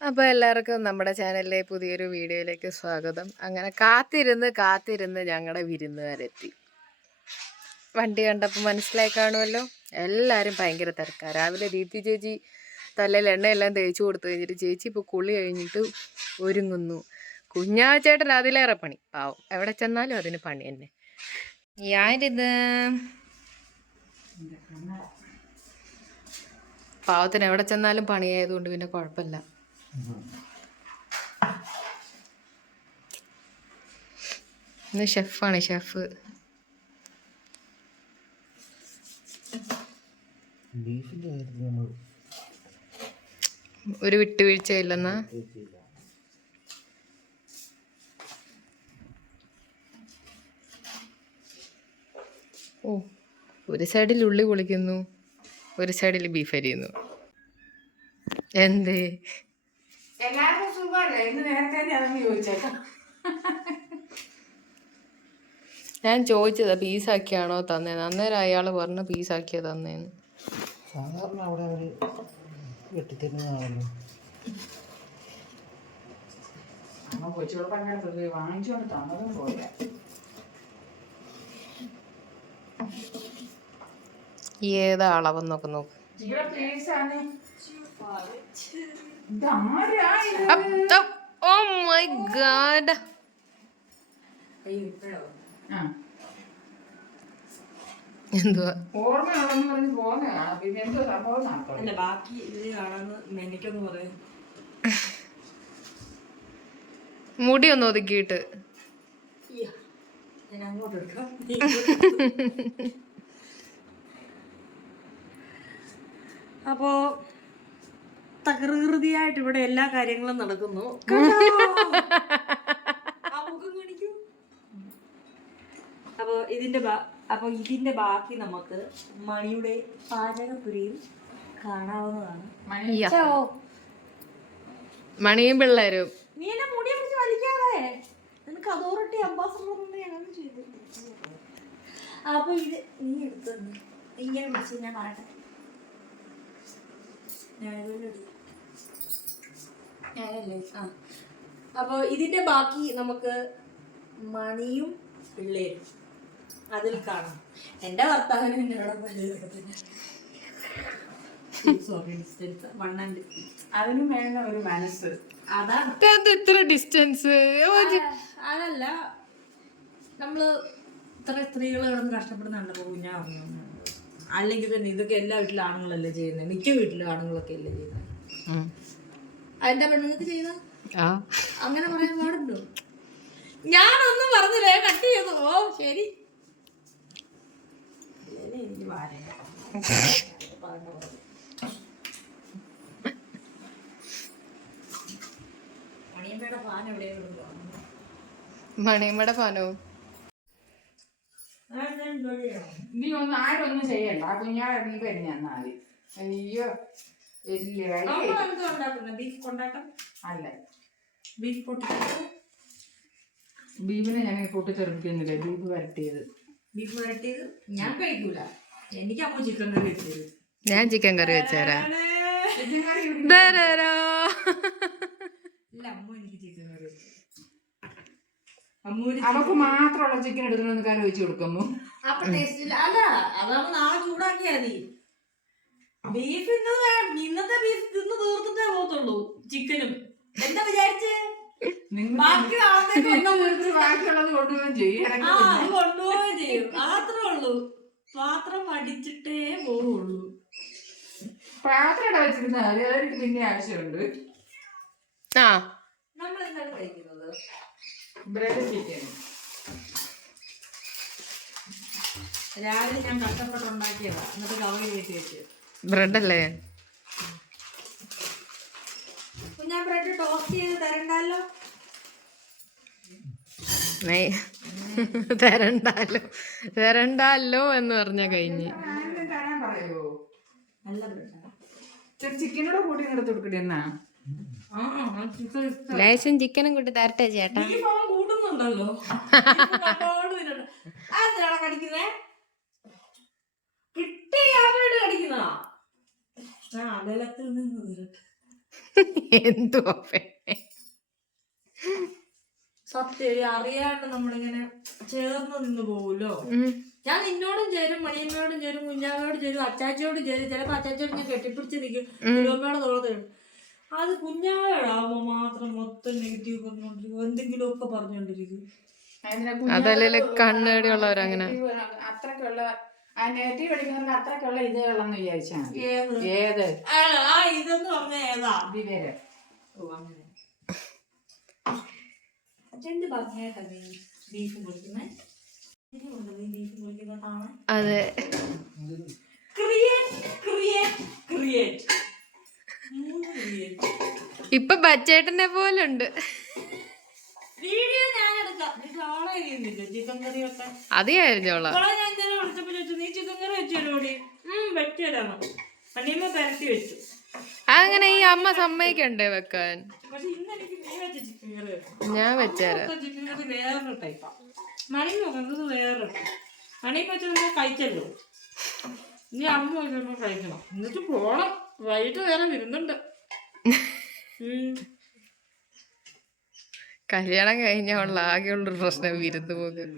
അപ്പോൾ എല്ലാവർക്കും നമ്മുടെ ചാനലിലെ പുതിയൊരു വീഡിയോയിലേക്ക് സ്വാഗതം. അങ്ങനെ കാത്തിരുന്ന് ഞങ്ങളുടെ വിരുന്നുകാരെത്തി. വണ്ടി കണ്ടപ്പോൾ മനസ്സിലായി കാണുമല്ലോ, എല്ലാവരും ഭയങ്കര തിരക്കാണ്. രാവിലെ ദീപ്തി ചേച്ചി തലയിൽ എണ്ണയെല്ലാം തേച്ച് കൊടുത്തു കഴിഞ്ഞിട്ട് ചേച്ചി ഇപ്പോൾ കുളി കഴിഞ്ഞിട്ട് ഒരുങ്ങുന്നു. കുഞ്ഞാച്ചേട്ടൻ അതിലേറെ പണി, പാവം എവിടെ ചെന്നാലും അതിന് പണി തന്നെ. ഞാനിത് പാവത്തിന് എവിടെ ചെന്നാലും പണിയായതുകൊണ്ട് പിന്നെ കുഴപ്പമില്ല. ഇന്ന് ഷെഫാണ്, ഷെഫ്. ഒരു വിട്ടുവീഴ്ചയില്ലെന്നാ. ഓ, ഒരു സൈഡിൽ ഉള്ളി പൊളിക്കുന്നു, ഒരു സൈഡിൽ ബീഫ് അരിയുന്നു. എന്തേ എല്ലാവർക്കും സുഖമല്ലേ? ഇന്ന് നേരത്തെ അതൊന്ന് ചോദിച്ചേക്കാം. ഞാൻ ചോദിച്ചതാ പീസാക്കിയാണോ തന്നേന്ന്. അന്നേരം അയാൾ പറഞ്ഞു പീസാക്കിയാ തന്നേന്ന്. സാധാരണ അവിടെ അവര് വെട്ടിത്തരുന്നതാണല്ലോ. അമ്മ കൊച്ചുകൂടെ പങ്കെടുത്തത് വാങ്ങിച്ചുകൊണ്ട് തന്നതും പോരാ. ഏതാ അളവെന്നൊക്കെ നോക്ക്. ഓ മൈ ഗാഡ്, എന്തുവാ ഓർമ്മയുള്ളെന്ന് പറഞ്ഞ് പോന്നതാണ്. പിന്നെ എന്തോ സംഭവം നടത്തണം. ബാക്കി ഇത് കാണാന്ന് മെനിക്കൊന്ന് പറയും. മുടി ഒന്ന് ഒതുക്കിയിട്ട് ഞാൻ അങ്ങോട്ട് എടുക്കാം. അപ്പോ തകൃതിയായിട്ട് ഇവിടെ എല്ലാ കാര്യങ്ങളും നടക്കുന്നു. അപ്പൊ ഇതിന്റെ ബാക്കി നമുക്ക് മണിയുടെ പാചകപ്പുരയിൽ കാണാവുന്നതാണ്. മണിയും പിള്ളേരും. നീ എന്നെ മുടിയെ പിടിച്ച് വലിക്കാതെ, നിനക്ക് അതോറിറ്റി അംബാസഡർ ഞങ്ങളും ചെയ്തു. അപ്പൊ ഇത് നീ എടുത്തു ഇങ്ങനെ പിടിച്ച് ഞാൻ പറയട്ടെ. ഞാനല്ലേ? അപ്പോൾ ഇതിന്റെ ബാക്കി നമുക്ക് മണിയും പിള്ളേരും അതിൽ കാണാം. എൻ്റെ ഭർത്താവിന് അതിനും വേണ്ട ഒരു മനസ്സ്. അതാണ് ഇത്ര ഡിസ്റ്റൻസ്. അതല്ല, നമ്മള് ഇത്ര സ്ത്രീകൾ കിടന്ന് കഷ്ടപ്പെടുന്നുണ്ടപ്പോ കുഞ്ഞാ പറഞ്ഞു. അല്ലെങ്കിൽ തന്നെ ഇതൊക്കെ എല്ലാ വീട്ടിലും ആണുങ്ങളല്ലേ ചെയ്യുന്നത്, മിക്ക വീട്ടിലും ആണുങ്ങളൊക്കെ അല്ലേ ചെയ്യുന്നത്. അതിന്റെ പെണ്ണുങ്ങൾക്ക് ചെയ്ത അങ്ങനെ പറയാൻ പാടുണ്ടോ? ഞാനൊന്നും പറഞ്ഞില്ലേ, കട്ട് ചെയ്തു. ഓ ശരി. മണിയമ്മയുടെ ഫാൻ എവിടെയാണ്? മണിയമ്മയുടെ ഫാനോ? നീ ഒന്നും ആരൊന്നും ചെയ്യണ്ട. ആ കുഞ്ഞാടെ നീ കഴിഞ്ഞാ മതി. നീയോ ബീഫ് കൊണ്ടാട്ടം അല്ല, ബീഫ് പൊട്ടിച്ചത്. ബീഫിനെ ഞാൻ പൊട്ടിച്ചെറുപ്പിക്കുന്നില്ല. ബീഫ് വരട്ടിയത് ഞാൻ കഴിക്കൂല. എനിക്ക് അമ്മ ചിക്കൻ കറി വെച്ചത്. ഞാൻ ചിക്കൻ കറി വെച്ചേരാ. ഇല്ല, അമ്മ എനിക്ക് ചിക്കൻ കറി വെച്ചു. അവക്ക് മാത്രമുള്ള ചിക്കൻ എടുക്കണമെന്ന് കറി വെച്ച് കൊടുക്കുന്നു. അപ്പൊ ടേസ്റ്റ് ഇല്ല. അല്ല, അതാവുമ്പോ നാളെ ചൂടാക്കിയാ മതി. ബീഫ് ഇന്നത്തെ ബീഫ് തിന്ന് തീർത്തിട്ടേ പോകത്തുള്ളൂ. ചിക്കനും എന്താ വിചാരിച്ചേ? ബാക്കിയുള്ളത് കൊണ്ടുപോവുകയും ചെയ്യും. കൊണ്ടുപോവുകയും ചെയ്യും. മാത്രമേ ഉള്ളൂ. പാത്രം അടിച്ചിട്ടേ പോവുള്ളൂ. പാത്രം ഇവിടെ വെച്ചിരുന്നാൽ മതി. അതെനിക്ക് പിന്നെ ആവശ്യമുണ്ട്. നമ്മൾ എന്താണ് കഴിക്കുന്നത്? Bread chicken. രാവിലെ ഞാൻ കഷ്ടപ്പെട്ടുണ്ടാക്കിയതാ, എന്നിട്ട് കവറിൽ കയറ്റി വെച്ച്. ബ്രെഡ് അല്ലേ? ഞാൻ ബ്രെഡ് ടോസ്റ്റ് ചെയ്ത് തരണ്ടല്ലോ. തരണ്ടല്ലോ എന്ന് പറഞ്ഞ കഴിഞ്ഞ്. പറയോ? നല്ല ബ്രെഡാ. ചിക്കനോട് കൂട്ടി എടുത്ത് കൊടുക്കട്ടെ എന്നാ. ലേശം ചിക്കനും കൂട്ടി തരട്ടെ ചേട്ടാ. കൂട്ടുന്നുണ്ടല്ലോ. കടിക്കുന്നേ കിട്ടി കടിക്കുന്ന അകലത്തിൽ നിന്ന് എന്തുവാ സത്യം അറിയാണ്ട് നമ്മളിങ്ങനെ ചേർന്ന് നിന്ന് പോകുമല്ലോ. ഞാൻ നിന്നോടും ചേരും, മണിയമ്മയോടും ചേരും, കുഞ്ഞാമ്മയോടും ചേരും, അച്ചാച്ചിയോടും ചേരും. ചിലപ്പോ അച്ചാച്ചിയോട് ഞാൻ കെട്ടിപ്പിടിച്ച് നിൽക്കും, കുഞ്ഞമ്മയോടെ തോളത്തേടും. അത് കുഞ്ഞാവയോടാവുമ്പോ മാത്രം മൊത്തം നെഗറ്റീവ് പറഞ്ഞോണ്ടിരിക്കും, എന്തെങ്കിലും ഒക്കെ പറഞ്ഞോണ്ടിരിക്കും. അതല്ലേ കണ്ണേടിയുള്ളവരങ്ങനെ. അത്രക്കുള്ള ആ നെഗറ്റീവ് അടിക്കുന്നവർക്ക് അത്രക്കുള്ള ഇതേകളെന്ന് വിചാരിച്ചാൽ മതി. ഏത് ആ ഇതെന്ന് പറഞ്ഞ ഏതാ വിവരം? ഓ അങ്ങനെ അച്ഛൻ്റെ പറഞ്ഞേട്ടാ നീ ബീഫ് മുറിക്കുന്നേ. ബീഫ് മുറിക്കുന്ന കാണാൻ അതെ. ഇപ്പൊ ബച്ചേട്ടനെ പോലുണ്ട്. വീഡിയോ ഞാൻ എടുക്കാം. നീ സവാള അരിയുന്നില്ല, ചിക്കൻ കറി വെക്കാൻ. അത് കഴിഞ്ഞോളാം. ഞാൻ ഇന്നലെ വിളിച്ചപ്പോ ചോദിച്ചു, നീ ചിക്കൻ കറി വെച്ചോടി? വെച്ചതരാമോ? പണിയമ്മ പരത്തി വെച്ചു. അങ്ങനെ ഈ അമ്മ സമ്മതിക്കണ്ടേ വെക്കാൻ? പക്ഷെ ഇന്ന് എനിക്ക് നീ വെച്ച ചിക്കൻ കറി ഞാൻ വെച്ചേരാ. ചിക്കൻ കറി വേറൊരു ടൈപ്പാ. മണിയും നോക്കുന്നത് വേറൊരു ടൈപ്പ്. മണിയും വെച്ച് നമ്മൾ കഴിച്ചല്ലോ. ഇനി അമ്മ വെച്ചോ കഴിക്കണം, എന്നിട്ട് പോണം. വൈകിട്ട് വേറെ വരുന്നുണ്ട്. കല്യാണം കഴിഞ്ഞുള്ള ആകെയുള്ളൊരു പ്രശ്നം വിരുന്ന് പോകും.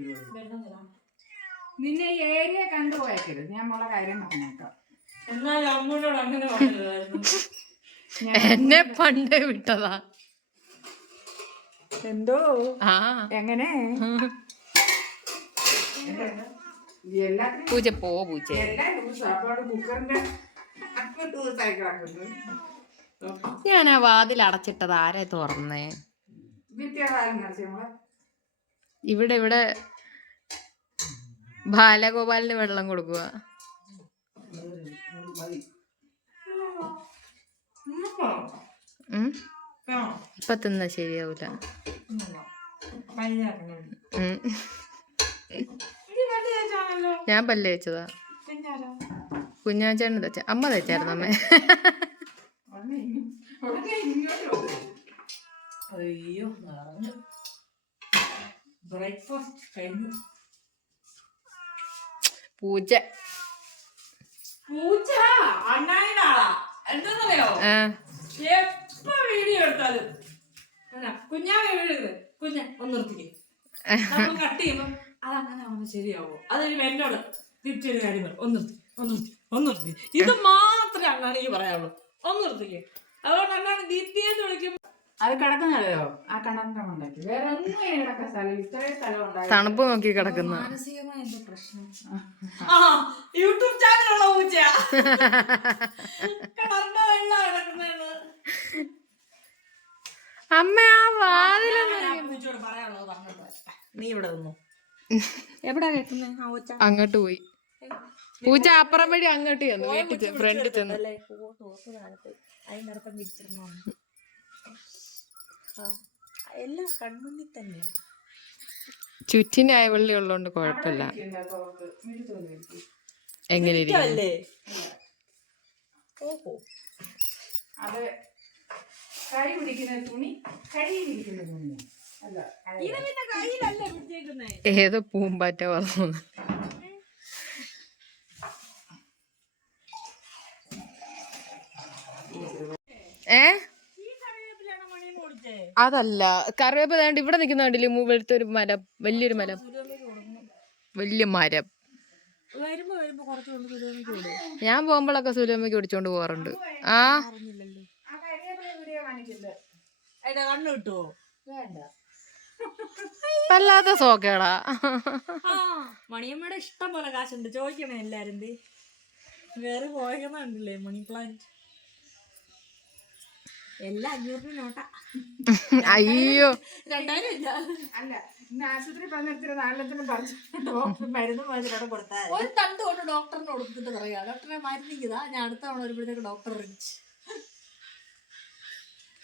നിന്നെ ഈ ഏരിയ കണ്ടുപോയേക്കരുത്. ഞാൻ മോളെ കാര്യം പറഞ്ഞേക്കാം. എന്നാലും അമ്മയോട് അങ്ങനെ പറഞ്ഞതായിരുന്നു. എന്നെ പണ്ടേ വിട്ടതാ. എന്തോ ആ എങ്ങനെ പൂച്ച പോ പൂച്ച. എല്ലാം ലൂസാ. അപ്പോൾ കുക്കറിന്റെ ലൂസായി കിടക്കുന്നു. ഞാൻ ആ വാതിൽ അടച്ചിട്ടത് ആരെ തുറന്നേ? ഇവിടെ ഇവിടെ ബാലഗോപാലിന് വെള്ളം കൊടുക്കുക. ഇപ്പൊ തിന്നാ ശരിയാവൂല. ഞാൻ പല്ല് തേച്ചതാ. കുഞ്ഞാച്ചേട്ടൻ തേച്ച. അമ്മ തേച്ചായിരുന്നു അമ്മേ. അയ്യോ നിറഞ്ഞു. ബ്രേക്ക്ഫാസ്റ്റ് കഴിഞ്ഞു. പൂച്ച പൂച്ച അണ്ണായിനാളാ. എന്താന്നറിയോ, എപ്പ വീഡിയോ എടുത്താലും കുഞ്ഞാവേ വീഴുന്നത്. കുഞ്ഞ ഒന്ന് നിർത്തിക്കേ. കട്ട് ചെയ്യുമ്പോ അതങ്ങനെ ആവുമ്പോ ശരിയാവോ? അത് എന്നോട് തിരിച്ചൊരു കാര്യം പറയും, ഒന്ന് നിർത്തി, ഒന്ന് നിർത്തി, ഒന്ന് നിർത്തി. ഇത് മാത്രമേ അണ്ണാണെങ്കിൽ പറയാവുള്ളൂ, ഒന്ന് നിർത്തിക്കേ. അതുകൊണ്ട് അണ്ണാണ് ദീപ്തിയെന്ന് വിളിക്കും. അത് കിടക്കുന്നല്ലോ ആ കിണറിന്റെ മണ്ടയ്ക്ക്. വേറെ ഒന്നും കിടക്കാൻ സ്ഥലം, ഇത്രയും സ്ഥലം ഉണ്ടായി. തണുപ്പ് നോക്കി കിടക്കുന്ന മാനസികമായ എന്തോ പ്രശ്നം. യൂട്യൂബ് ചാനലുള്ള പൂച്ചയാ. കിണറിന്റെ വെള്ളം കിടക്കുന്നതെന്ന് അമ്മ ആ പൂച്ചയോട് പറയാനുള്ളത് പറഞ്ഞിട്ട് നീ ഇവിടെ നിന്നു. എവിടാ കേൾക്കുന്നത് ആ പൂച്ച? അങ്ങോട്ട് പോയി. പൂച്ച അപ്പുറം വഴി അങ്ങോട്ട് ചെന്നു, വീട്ടിൽ ഫ്രണ്ട് ചെന്നു. അതിനർത്ഥം വിളിച്ചിരുന്നോ? എല്ലാം കൺമുന്നിൽ തന്നെയാണ്. ചുറ്റിനായ വെള്ളി ഉള്ളതുകൊണ്ട് കുഴപ്പമില്ല. എങ്ങനെ ഇരിക്കും? ഓഹോ, അത് കൈ പിടിക്കുന്ന തുണി, കൈയിലിരിക്കുന്ന തുണി അല്ല. ഇതിന്റെ കയ്യിലല്ലേ പിടിച്ചേക്കുന്നേ? ഏതോ പൂമ്പാറ്റ പറഞ്ഞു. അതല്ല കറിവേപ്പ് വേണ്ട. ഇവിടെ നിൽക്കുന്ന കണ്ടില്ലേ വെളുത്തൊരു മരം, വലിയൊരു മരം, വലിയ മരം. ഞാൻ പോകുമ്പോഴൊക്കെ സുലഭമ്മയ്ക്ക് പിടിച്ചോണ്ട് പോവാറുണ്ട്. ആ കണ്ണു കിട്ടുവോ? വല്ലാത്ത സോക്കേടാ. മണിയമ്മയുടെ ഇഷ്ടം പോലെ കാശുണ്ട്, ചോദിക്കണേ എല്ലാരും. വേറെ പോയക്കുന്നുണ്ടല്ലേ മണി പ്ലാന്റ് എല്ലാം 500 നോട്ടാ. അയ്യോ 2000 ഇല്ല. അല്ല ഇന്ന് ആശുപത്രി പറഞ്ഞിട്ട് നാലെണ്ണത്തിനും പറഞ്ഞു മരുന്ന് വാങ്ങിച്ചിട്ട് കൊടുത്താൽ ഒരു തണ്ട് കൊണ്ട് ഡോക്ടറിന് കൊടുത്തിട്ട് പറയാ, ഡോക്ടറെ മരുന്നിക്കുതാ, ഞാൻ അടുത്ത തവണ വരുമ്പോഴത്തേക്ക് ഡോക്ടർ റിച്ച്.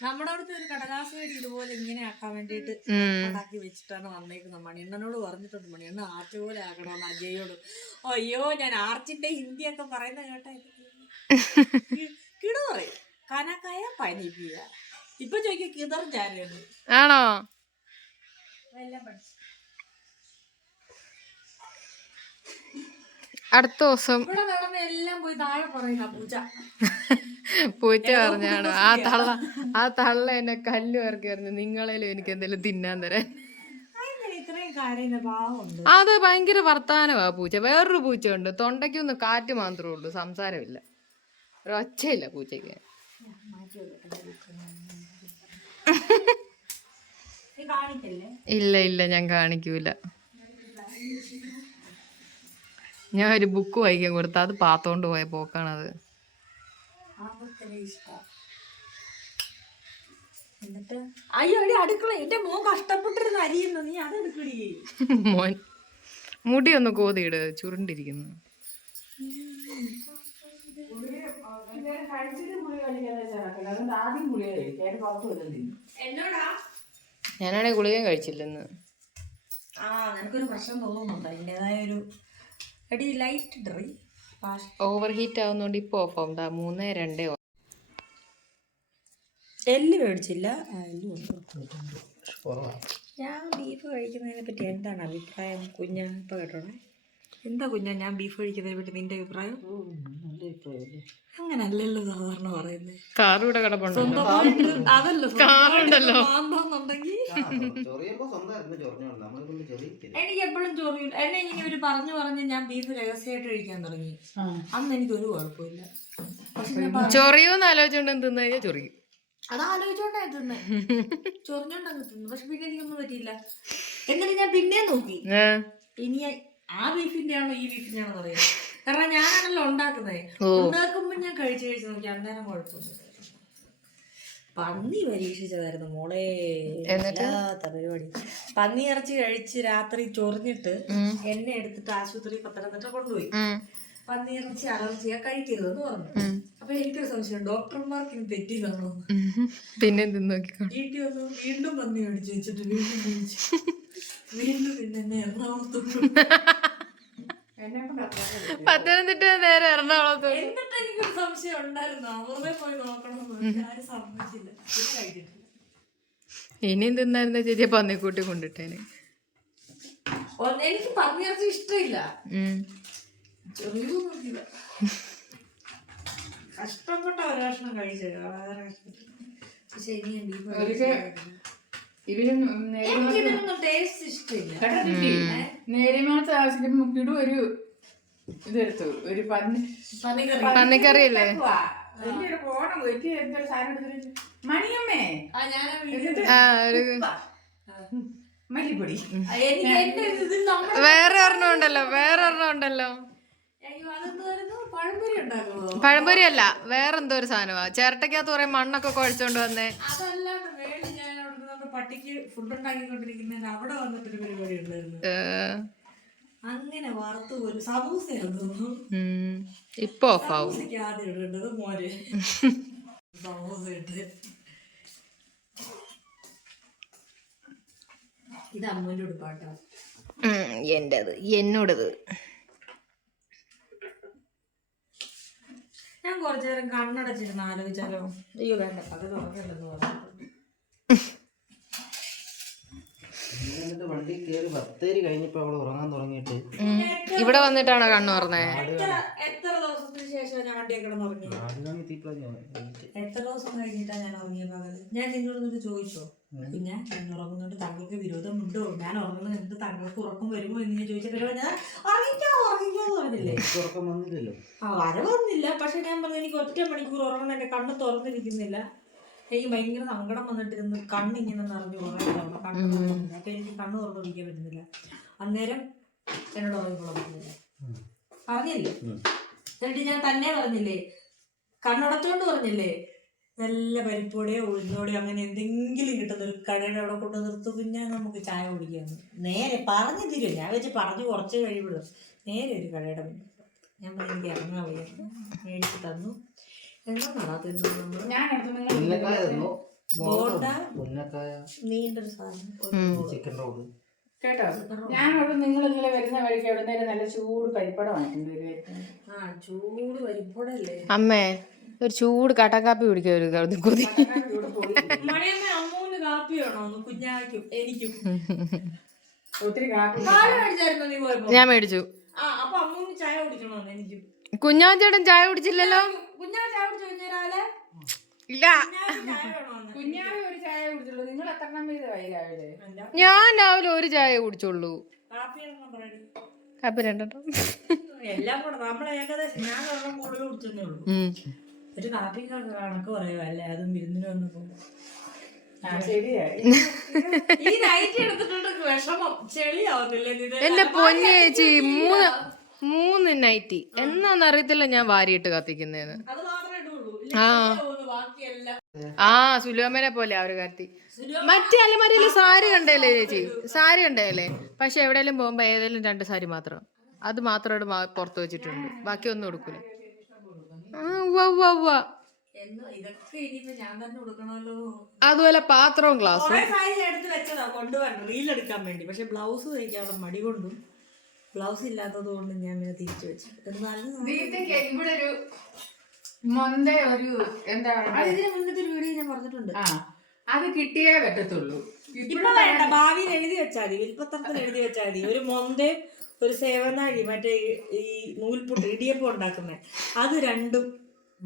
നമ്മുടെ അവിടുത്തെ ഒരു കടലാസ് വേടി ഇതുപോലെ ഇങ്ങനെ ആക്കാൻ വേണ്ടിയിട്ട് ഉണ്ടാക്കി വെച്ചിട്ടാണ് വന്നേക്കുന്നത്. മണിയണ്ണനോട് പറഞ്ഞിട്ടുണ്ട്, മണിയണ്ണ ആർച്ച് പോലെ ആക്കണമെന്ന് അജയോട്. അയ്യോ ഞാൻ ആർച്ചിന്റെ ഹിന്ദിയൊക്കെ പറയുന്ന കേട്ടാ കിട പറയും. കനക്കായ പനിപ്പിക്കുക. ഇപ്പൊ ചോദിക്കുക കിതർ ചാരുന്നു ആണോ? അടുത്ത ദിവസം ഇവിടെ നടന്ന എല്ലാം പോയി താഴെ പറയുന്ന പൂച്ച. പൂച്ച പറഞ്ഞാണ് ആ തള്ള എന്നെ കല്ല് ഇറക്കി പറഞ്ഞു, നിങ്ങളേലും എനിക്ക് എന്തെങ്കിലും തിന്നാൻ തരാൻ. ഇത്രയും കാര്യം പാവമുണ്ട്. അത് ഭയങ്കര വർത്താനമാ പൂച്ച. വേറൊരു പൂച്ച ഉണ്ട്, തൊണ്ടയ്ക്കൊന്ന് കാറ്റ് മാത്രമേ ഉള്ളൂ, സംസാരമില്ല, ഒരൊച്ചയില്ല പൂച്ചയ്ക്ക്. ഇല്ല ഞാൻ കാണിക്കൂല. ഞാൻ ഒരു ബുക്ക് വായിക്കാൻ കൊടുത്ത അത് പാത്തോണ്ട് പോയ പോക്കാണത്. എന്നിട്ട് അയ്യോ അടുക്കള എന്റെ മോൻ കഷ്ടപ്പെട്ടിരുന്ന് അരിയുന്നു, നീ അത് എടുക്കടി. മോൻ മുടി ഒന്ന് കോതിയിട്, ചുരുണ്ടിരിക്കുന്നു. ഞാനാണെങ്കിൽ ഗുളിക കഴിച്ചില്ലെന്ന്. നിനക്കൊരു പ്രശ്നം തോന്നുന്നുണ്ട്, അതിൻ്റെതായ ഒരു എടി ലൈറ്റ് ഡ്രൈ ഓവർ ഹീറ്റ് ആവുന്നോണ്ട് ഇപ്പൊ ഓഫ് ആവും. 3-2 എല്ല് മേടിച്ചില്ല. ഞാൻ ബീഫ് കഴിക്കുന്നതിനെ പറ്റി എന്താണ് അഭിപ്രായം കുഞ്ഞ? ഇപ്പൊ കേട്ടോണേ, എന്താ കുഞ്ഞ ഞാൻ ബീഫ് കഴിക്കുന്നതിനെ പറ്റി നിന്റെ അഭിപ്രായം? അങ്ങനല്ലല്ലോ സാധാരണ പറയുന്നത്. കാറിവിടെ കിടപ്പുണ്ടോ? അതല്ലോ കാറുണ്ടല്ലോ. എനിക്ക് എപ്പോഴും ചൊറിയില്ല. എന്നെ ഇങ്ങനെ ഒരു പറഞ്ഞു ഞാൻ ബീഫ് രഹസ്യമായിട്ട് കഴിക്കാൻ തുടങ്ങി. അന്ന് എനിക്കൊരു കുഴപ്പമില്ല. ചൊറിയോന്ന് ആലോചിച്ചോണ്ട് തിന്നു കഴിഞ്ഞാൽ ചൊറിയും. അത് ആലോചിച്ചോണ്ടാ തിന്നെ, ചൊറിഞ്ഞോണ്ടങ്ങ് തിന്നു. പക്ഷെ പിന്നെ എനിക്കൊന്നും പറ്റിയില്ല. എന്നിട്ട് ഞാൻ പിന്നെ നോക്കി, ഇനി ആ ബീഫിന്റെ ആണോ ഈ ബീഫിന്റെ ആണോ പറയാ. കാരണം ഞാനാണല്ലോ ഉണ്ടാക്കുന്നത്. ഉണ്ടാക്കുമ്പോ ഞാൻ കഴിച്ചു നോക്കി, അന്നേരം കുഴപ്പമൊന്നുമില്ല. പന്നി പരീക്ഷിച്ചതായിരുന്നു മോളെ, വല്ലാത്ത പരിപാടി. പന്നി ഇറച്ചി കഴിച്ച് രാത്രി ചൊറിഞ്ഞിട്ട് എന്നെ എടുത്തിട്ട് ആശുപത്രി പത്തനംതിട്ട കൊണ്ടുപോയി. പന്നി ഇറച്ചി അലർജിയാ കഴിക്കരുതെന്ന് പറഞ്ഞു. അപ്പൊ എനിക്കൊരു സംശയം, ഡോക്ടർമാർക്ക് ഇനി തെറ്റിയതാണോ? പിന്നെ വീട്ടിൽ വന്നു വീണ്ടും പന്നി മേടിച്ചു വെച്ചിട്ട് വീണ്ടും കഴിച്ചു. വീണ്ടും പിന്നെ എന്നെ എറണാകുളത്ത് പത്തനംതിട്ട നേരെ എറണാകുളത്ത്. എന്നിട്ട് എനിക്കൊരു സംശയം ഉണ്ടായിരുന്നു, അവരുടെ പോയി നോക്കണമെന്ന്. ആരും സമ്മതിച്ചില്ല, കഴിച്ചിട്ടില്ല. ഇനിയും തിന്നായിരുന്ന ചേച്ചിയെ പന്നിക്കൂട്ടി കൊണ്ടിട്ടേന്. എനിക്ക് പന്നിയിറച്ചി ഇഷ്ടമില്ല, ചെറിയൊന്നും നോക്കിയില്ല. കഷ്ടപ്പെട്ട ഒരു ഭക്ഷണം കഴിച്ചത്, വളരെ കഷ്ടപ്പെട്ടു. പക്ഷെ എനിക്കിതൊന്നും ടേസ്റ്റ് ഇഷ്ടമില്ല. നേരിമാസ ആവശ്യം കിടു ഒരു ഇതെടുത്തു, ഒരു പന്നിക്കറി അല്ലേ? വലിയൊരു പോണം വലിയൊരു സാധനം എടുത്തിട്ട് മണിയമ്മേ മല്ലിപ്പൊടി. വേറെ ഒരെണ്ണം ഉണ്ടല്ലോ. പഴംപൊരി അല്ല, വേറെന്തോ ഒരു സാധനമാ. ചിരട്ടക്കകത്ത് കുറെ മണ്ണൊക്കെ കുഴച്ചോണ്ട് വന്നേ. അതല്ലാണ്ട് വേണ്ടി ഞാൻ അവിടെ പട്ടിക്ക് ഫുഡ് ഉണ്ടാക്കിക്കൊണ്ടിരിക്കുന്നതിന് അവിടെ വന്നിട്ടൊരു പരിപാടി ഉണ്ടായിരുന്നു. അങ്ങനെ വറുത്ത് ഒരു സമൂസയായിരുന്നു. ഇപ്പൊ ഓഫാവും. ആദ്യം ഇടേണ്ടത് മോര് സമൂസ ഇട്ട്. ഇത് അമ്മൂന്റെ ഉടുപ്പാട്ടോ, എന്നോടത്. ഞാൻ കുറച്ചു നേരം കണ്ണടച്ചിരുന്ന് ആലോചിച്ചാലോ. അയ്യോ വേണ്ട, അത് തുറക്കണ്ടെന്ന് പറഞ്ഞിട്ടുണ്ട്. വണ്ടി കയറി ബത്തേരി കഴിഞ്ഞപ്പോ അവള് ഉറങ്ങാൻ തുടങ്ങിയിട്ട് ഇവിടെ വന്നിട്ടാണോ കണ്ണു പറഞ്ഞേ? എത്ര ദിവസത്തിന് ശേഷം ഞാൻ വണ്ടിയെ കിടന്നുറങ്ങി? എത്ര ദിവസം കഴിഞ്ഞിട്ടാ ഞാൻ ഉറങ്ങിയ പകല്? ഞാൻ നിങ്ങളോട് ചോദിച്ചോ, പിന്നെ ഞാൻ ഉറങ്ങുന്നുണ്ട് താങ്കൾക്ക് വിരോധമുണ്ടോ, ഞാൻ ഉറങ്ങുന്നത് എന്ത് താങ്കൾക്ക് ഉറക്കം വരുമോ എന്ന് ഞാൻ ചോദിച്ചിട്ട് ഞാൻ ഉറങ്ങിക്കാന്ന് പറഞ്ഞില്ലേ? ഉറക്കം വന്നില്ലല്ലോ. വര വന്നില്ല. പക്ഷെ ഞാൻ പറഞ്ഞു എനിക്ക് 1 മണിക്കൂർ ഉറങ്ങുന്ന എന്റെ കണ്ണ് തുറന്നിരിക്കുന്നില്ല. എനിക്ക് ഭയങ്കര സങ്കടം വന്നിട്ടിരുന്ന് കണ്ണിങ്ങനെ നിറഞ്ഞു കുറയില്ല. അപ്പൊ എനിക്ക് കണ്ണ് തുറന്നിരിക്കാൻ പറ്റുന്നില്ല. അന്നേരം എന്നോട് ഉറങ്ങിക്കൊള്ളാൻ പറ്റുന്നില്ല പറഞ്ഞില്ലേ? എന്നിട്ട് ഞാൻ തന്നെ പറഞ്ഞില്ലേ, കണ്ണുടച്ചോണ്ട് പറഞ്ഞില്ലേ, നല്ല പരിപ്പോടെയോ ഉഴുന്നോടെയോ അങ്ങനെ എന്തെങ്കിലും കിട്ടുന്ന ഒരു കടയുടെ അവിടെ കൊണ്ട് നിർത്തും, പിന്നെ നമുക്ക് ചായ കുടിക്കാന്ന് നേരെ പറഞ്ഞു തരും. ഞാൻ വെച്ച് പറഞ്ഞു കുറച്ച് കഴിയുള്ളൂ. നേരെ ഒരു കടയുടെ മുന്നിൽ ഞാൻ പറഞ്ഞു എനിക്ക് ഇറങ്ങാൻ വയ്യ, മേടിച്ച് തന്നു. നീണ്ടൊരു സാധനം ചിക്കൻ റോള് കേട്ടോ. ഞാനവിടെ നിങ്ങൾ ഇന്നലെ വരുന്ന വഴിക്ക് അവിടെ നേരെ നല്ല ചൂട് പരിപ്പട വാങ്ങിട്ടുണ്ട്. ചൂട് പരിപ്പടല്ലേ അമ്മേ? ഒരു ചൂട് കട്ടൻ കാപ്പി കുടിക്കും. ഒരു കൊതി. മണിയമ്മ അമ്മൂന്ന് കാപ്പി വേണോ? കുഞ്ഞാക്കും എനിക്കും ഒത്തിരി കാപ്പി മേടിച്ചായിരുന്നു നീ പോയപ്പോ? ഞാൻ മേടിച്ചു. അപ്പൊ അമ്മൂന് ചായ കുടിക്കണോന്ന് എനിക്കും. കുഞ്ഞാച്ചേട്ടൻ ചായ കുടിച്ചില്ലല്ലോ. കുഞ്ഞാ ചായ കുടിച്ചു കഴിഞ്ഞാല് ഇല്ല, ചായ വേണോന്ന്. കുഞ്ഞാവി ഒരു ചായ കുടിച്ചുള്ളൂ. നിങ്ങൾ എത്ര എണ്ണം വീതമായി രാവിലെ? ഞാൻ രാവിലെ ഒരു ചായ കുടിച്ചുള്ളൂ. കാപ്പി ആണെന്ന് പറയണേ. കാപ്പി രണ്ടെണ്ണം. എല്ലാം കൂടെ നമ്മളെ ഏകദേശം ഞാൻ ഒരെണ്ണം കൂടുതൽ കുടിച്ചതേ ഉള്ളൂ. ഒരു കാപ്പി കണക്ക് പറയുക അല്ലേ, അതും വിരുന്നിന് വന്നപ്പോ. ശരിയായി. ഈ നൈറ്റ് എടുത്തിട്ടുണ്ട് വിഷമം ചെളിയാവുന്നില്ലേ ഇത്? എന്റെ പൊന്നു ചേച്ചി, മൂന്ന് നൈറ്റി എന്നാന്നറിയത്തില്ല ഞാൻ വാരിയിട്ട് കത്തിക്കുന്നേന്ന്. അത് മാത്രമേ ഇടുള്ളൂ. ആ ബാക്കിയെല്ലാം സുലോമനെ പോലെ ആ ഒരു കാര്യത്തിൽ. മറ്റേ അലമാരയില് സാരി കണ്ടല്ലേ ചേച്ചി, സാരി കണ്ടല്ലേ. പക്ഷെ എവിടെയെങ്കിലും പോകുമ്പോ ഏതെങ്കിലും 2 സാരി മാത്രം, അത് മാത്രം പുറത്ത് വെച്ചിട്ടുണ്ട്, ബാക്കി ഒന്നും എടുക്കൂല. ഇതൊക്കെ ഇനിയിപ്പോ ഞാൻ തന്നെ കൊടുക്കണമല്ലോ. അതുപോലെ പാത്രവും ഗ്ലാസും സാരി എടുത്ത് വെച്ചതാ കൊണ്ടുവരണം റീൽ എടുക്കാൻ വേണ്ടി. പക്ഷെ ബ്ലൗസ് തയ്ക്കാനുള്ള മടി കൊണ്ടും ബ്ലൗസ് ഇല്ലാത്തത് കൊണ്ടും ഞാൻ ഇങ്ങനെ തിരിച്ചു വെച്ചു. ദീപ്തിക്ക് ഇവിടെ ഒരു മൊന്ത ഒരു എന്താ പറയുക, ഇതിന് മുന്നത്തെ ഒരു വീഡിയോ ഞാൻ പറഞ്ഞിട്ടുണ്ട്. അത് കിട്ടിയേ പറ്റത്തുള്ളൂ. ഇപ്പൊ വേണ്ട, ഭാവിയിൽ എഴുതി വെച്ചാൽ മതി, വിൽപ്പത്രത്തിൽ എഴുതി വെച്ചാൽ മതി. ഒരു മൊന്തയും ഒരു സേവനാഴി മറ്റേ ഈ നൂൽപുട്ട് ഇടിയപ്പം ഉണ്ടാക്കുന്നത്, അത് രണ്ടും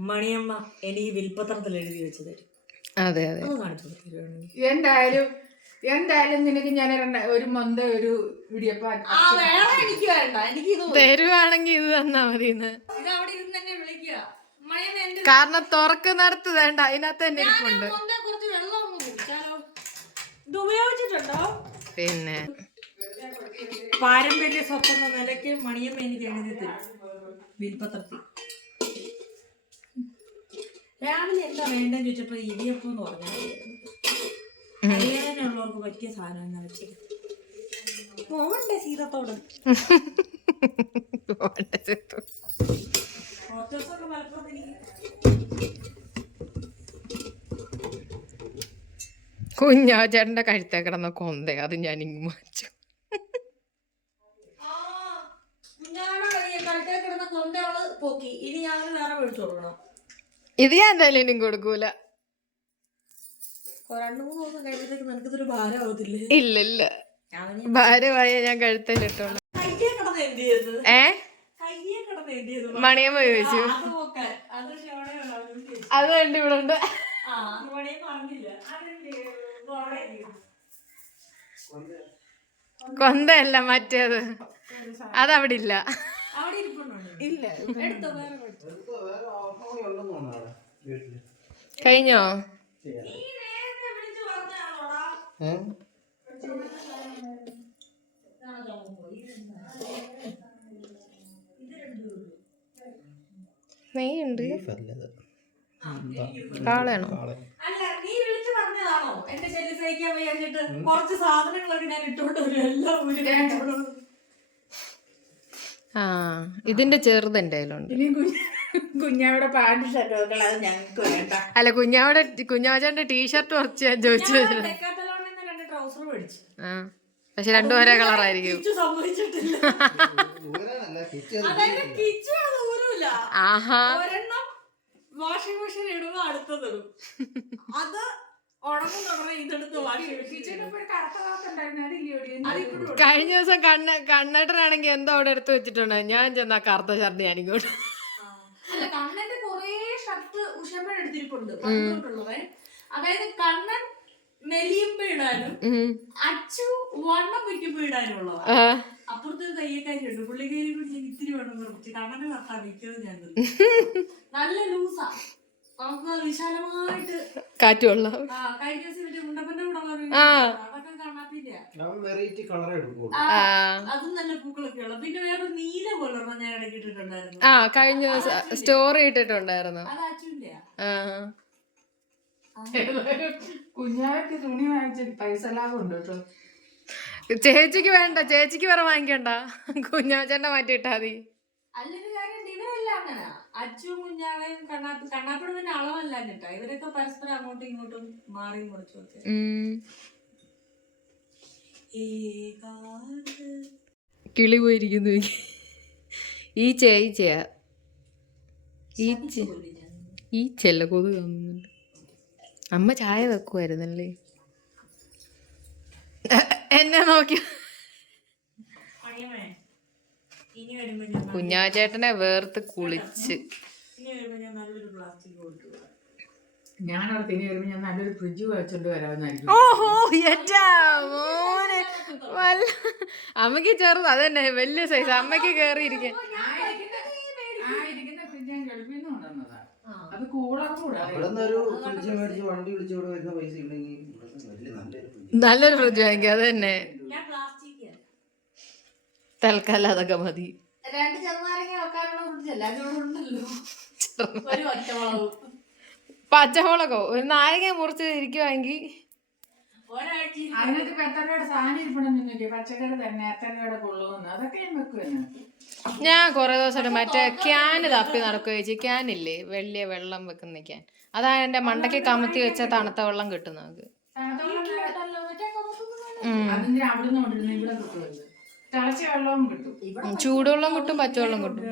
മണിയമ്മ എനിക്ക് വിൽപ്പത്രത്തിൽ എഴുതി വെച്ച് തരും. അതെ അതെ, അത് കാണിച്ചു തരുവാണെങ്കിൽ എന്തായാലും നിനക്ക് ഞാൻ ഒരു മൊന്ത ഒരു ഇടിയപ്പം എനിക്ക് വേണ്ട, എനിക്ക് ഇത് തരുവാണെങ്കിൽ ഇത് തന്നാ മതി. ഇത് അവിടെ ഇരുന്ന് തന്നെ വിളിക്കുക. കാരണം തുറക്കുന്നിടത്ത് വേണ്ട, അതിനകത്ത് തന്നെ ഇരിപ്പുണ്ട്. കുറച്ച് വെള്ളം ഒന്ന് കുടിച്ചാലോ? ഇത് ഉപയോഗിച്ചിട്ടുണ്ടോ? പിന്നെ പാരമ്പര്യ സ്വത്ത് എന്ന നിലയ്ക്ക് മണിയമ്മ എനിക്ക് എഴുതി തരും വിൽപ്പത്രത്തിൽ. രാവിലെ എന്താ വേണ്ടെന്ന് ചോദിച്ചപ്പോ ഇടിയപ്പം എന്ന് പറഞ്ഞാൽ കല്യാണമുള്ളവർക്ക് പറ്റിയ സാധനം എന്നാ വെച്ചത്. പോവണ്ടേ സീതത്തോട്? കുറച്ചൊക്കെ മലപ്പുറത്ത് കുഞ്ഞാച്ചേട്ടന്റെ കഴുത്തേ കിടന്ന കൊന്തേ, അത് ഞാൻ ഇങ്ങ് മാച്ചു. കിടന്ന കൊന്തകള് പോക്കി. ഇനി ഞാൻ വേറെ മേടിച്ചു കൊടുക്കണം. ഇത് ഞാൻ എന്തായാലും ഇനിയും കൊടുക്കൂല. 2-3 ദിവസം കഴിയുമ്പോഴത്തേക്ക് നിനക്കിതൊരു ഭാരമാവത്തില്ലേ? ഇല്ല ഇല്ല, ഭാരമായ ഞാൻ കഴുത്തേലിട്ടോളൂ. കയ്യെ കിടന്ന് എന്ത് ചെയ്ത്? കയ്യെ കിടന്ന് എന്ത് ചെയ്തു? മണിയമ്മ ചോദിച്ചു. അത് കണ്ട് ഇവിടെ ഉണ്ട്. കൊന്തയല്ല മറ്റേത്, അതവിടെ ഇല്ല. കഴിഞ്ഞോ? നെയ്യുണ്ട്, കാളയാണോ? അല്ല, നീ വിളിച്ചു പറഞ്ഞതാണോ എന്റെ ശല്യം സഹിക്കാൻ വയ്യാഞ്ഞിട്ട്? കുറച്ച് സാധനങ്ങളൊക്കെ ഞാൻ ഇട്ടോണ്ട് വരും, എല്ലാം ആ ഇതിന്റെ ചെറുത് എന്റെ കയ്യിലുണ്ട്. കുഞ്ഞാവിടെ പാന്റ് ഷർട്ട് വെക്കണം, അത് ഞങ്ങൾക്ക് വേണ്ട. അല്ല, കുഞ്ഞാച്ചന്റെ ടീഷർട്ട് കുറച്ച് ഞാൻ ചോദിച്ചു. ട്രൗസർ മേടിച്ചു. ആ പക്ഷെ 2 ഒരേ കളറായിരിക്കും. സംഭവിച്ചിട്ടില്ല. ആഹാ, ഒരെണ്ണം വാഷിംഗ് മെഷീൻ ഇടുമ്പോ അടുത്തതിടും. അത് ഉണങ്ങും തുടങ്ങി ഇതെടുത്ത് വാഷിംഗ് മെഷീൻ. കഴിഞ്ഞ ദിവസം കണ്ണേട്ടനാണെങ്കിൽ എന്തോ അവിടെ എടുത്ത് വെച്ചിട്ടുണ്ട്. ഞാൻ ചെന്നാ കറുത്ത ഷർട്ട് ഞാനിങ്ങോട്ട്. അല്ല, കണ്ണന്റെ കൊറേ ഷർട്ട് ഉഷമ്മ എടുത്തിരിപ്പുണ്ട് പണ്ടുകൊണ്ടുള്ളതേ. അതായത് കണ്ണൻ മെലിയുമ്പോ ഇടാനും അച്ചു വണ്ണം വയ്ക്കുമ്പോ ഇടാനുള്ളതാ. അപ്പുറത്തെ തയ്യക്കാരിയുണ്ട്, പുള്ളിക്കാരി പിടിച്ച് ഇത്തിരി വണ്ണം കുറച്ച് കണ്ണനെ നടത്താൻ നിൽക്കുന്നത് ഞാൻ. നല്ല ലൂസാ, നമുക്ക് വിശാലമായിട്ട് കാറ്റ് കൊള്ളാം. കഴിഞ്ഞ ദിവസം മുണ്ടപ്പന്റെ കൂടെ അതൊക്കെ കാണാത്തില്ല. അതും നല്ല പൂക്കളൊക്കെ ഉള്ള. പിന്നെ വേറെ നീല പോലെ ഞാൻ ഇടയ്ക്ക് ഇട്ടിട്ടുണ്ടായിരുന്നു. കഴിഞ്ഞ ദിവസം സ്റ്റോറി ഇട്ടിട്ടുണ്ടായിരുന്നു. അത് അച്ചുവിന്റെ. കുഞ്ഞാവയ്ക്ക് തുണി വാങ്ങിച്ച പൈസ ലാഭം ഉണ്ട് കേട്ടോ. ചേച്ചിക്ക് വേണ്ട, ചേച്ചിക്ക് വേറെ വാങ്ങിക്കണ്ട, കുഞ്ഞാച്ചന്റെ മാറ്റി ഇട്ടാ മതി. അല്ലെങ്കിൽ കാര്യം ഇവരെല്ലാം അങ്ങനെ അച്ചും കുഞ്ഞാവേയും കണ്ണാപ്പിടെ തന്നെ അളവല്ല കേട്ടാ. ഇവരൊക്കെ പരസ്പരം അങ്ങോട്ടും ഇങ്ങോട്ടും മാറി മുറിച്ചു വെച്ചേ. കിളി പോയിരിക്കുന്നു. ഈച്ചയാ ഈച്ചല്ല, കൊതുക് കാണുന്നുണ്ട്. അമ്മ ചായ വെക്കുമായിരുന്നല്ലേ, എന്നെ നോക്കി. ഇനി വരുമ്പോ ഞാൻ കുഞ്ഞാച്ചേട്ടനെ വേർത്ത് കുളിച്ച്. ഇനി വരുമ്പോ ഞാൻ നല്ലൊരു പ്ലാസ്റ്റിക് കൊടുത്തു. ഞാനവിടെ ഇനി വരുമ്പോ ഞാൻ നല്ലൊരു ഫ്രിഡ്ജ് വെച്ചോണ്ട് വരാമെന്നായിരിക്കും. ഓഹോ എറ്റാ മോനെ വല്ല അമ്മക്ക് ചെറുത് അതന്നെ വലിയ സൈസ് അമ്മക്ക് കേറിയിരിക്കാൻ. ഇരിക്കുന്ന ഫ്രിഡ്ജ് ഞാൻ ഗൾഫിൽ നിന്ന് കൊണ്ടുവന്നതാ. അത് കൂളറും കൂടെ. ഇവിടെ നിന്ന് ഒരു ഫ്രിഡ്ജ് മേടിച്ച് വണ്ടി വിളിച്ച് ഇവിടെ വരുന്ന പൈസ ഉണ്ടെങ്കിൽ വലിയ നല്ലൊരു ഫ്രിഡ്ജ്. നല്ലൊരു ഫ്രിഡ്ജ് വാങ്ങിക്കുക അത് തന്നെ. ഞാൻ പ്ലാസ്റ്റിക് തൽക്കാലം അതൊക്കെ മതി. 2 ചെറുനാരങ്ങ വെക്കാനുള്ള ഫ്രിഡ്ജല്ല അതിനോട് ഉണ്ടല്ലോ. ഒരു ഒറ്റവളവ് പച്ചമുളകോ ഒരു നാരങ്ങ മുറിച്ച് ഇരിക്കുവാണെങ്കിൽ ഒരാഴ്ച അതിനകത്ത് ഇപ്പൊ എത്ര രൂപയുടെ സാധനം ഇരിപ്പണമെന്നില്ലേ? പച്ചക്കറി തന്നെ എത്ര രൂപയുടെ കൊള്ളുമെന്ന് അതൊക്കെ ഞാൻ വെക്കുവാണ്. ഞാൻ കുറെ ദിവസമായിട്ട് മറ്റേ ക്യാന് തപ്പി നടക്കുക ചേച്ചി. ക്യാനില്ലേ വലിയ വെള്ളം വെക്കുന്ന ക്യാൻ. അതാ എന്റെ മണ്ടയ്ക്ക് കമത്തി വെച്ച തണുത്ത വെള്ളം കിട്ടും നമുക്ക്. അതിന്റെ അവിടുന്ന് കൊണ്ടിരുന്ന ഇവിടെ കിട്ടുമല്ലോ. തിളച്ച വെള്ളവും കിട്ടും. ചൂടുവെള്ളം കിട്ടും പച്ചവെള്ളം കിട്ടും.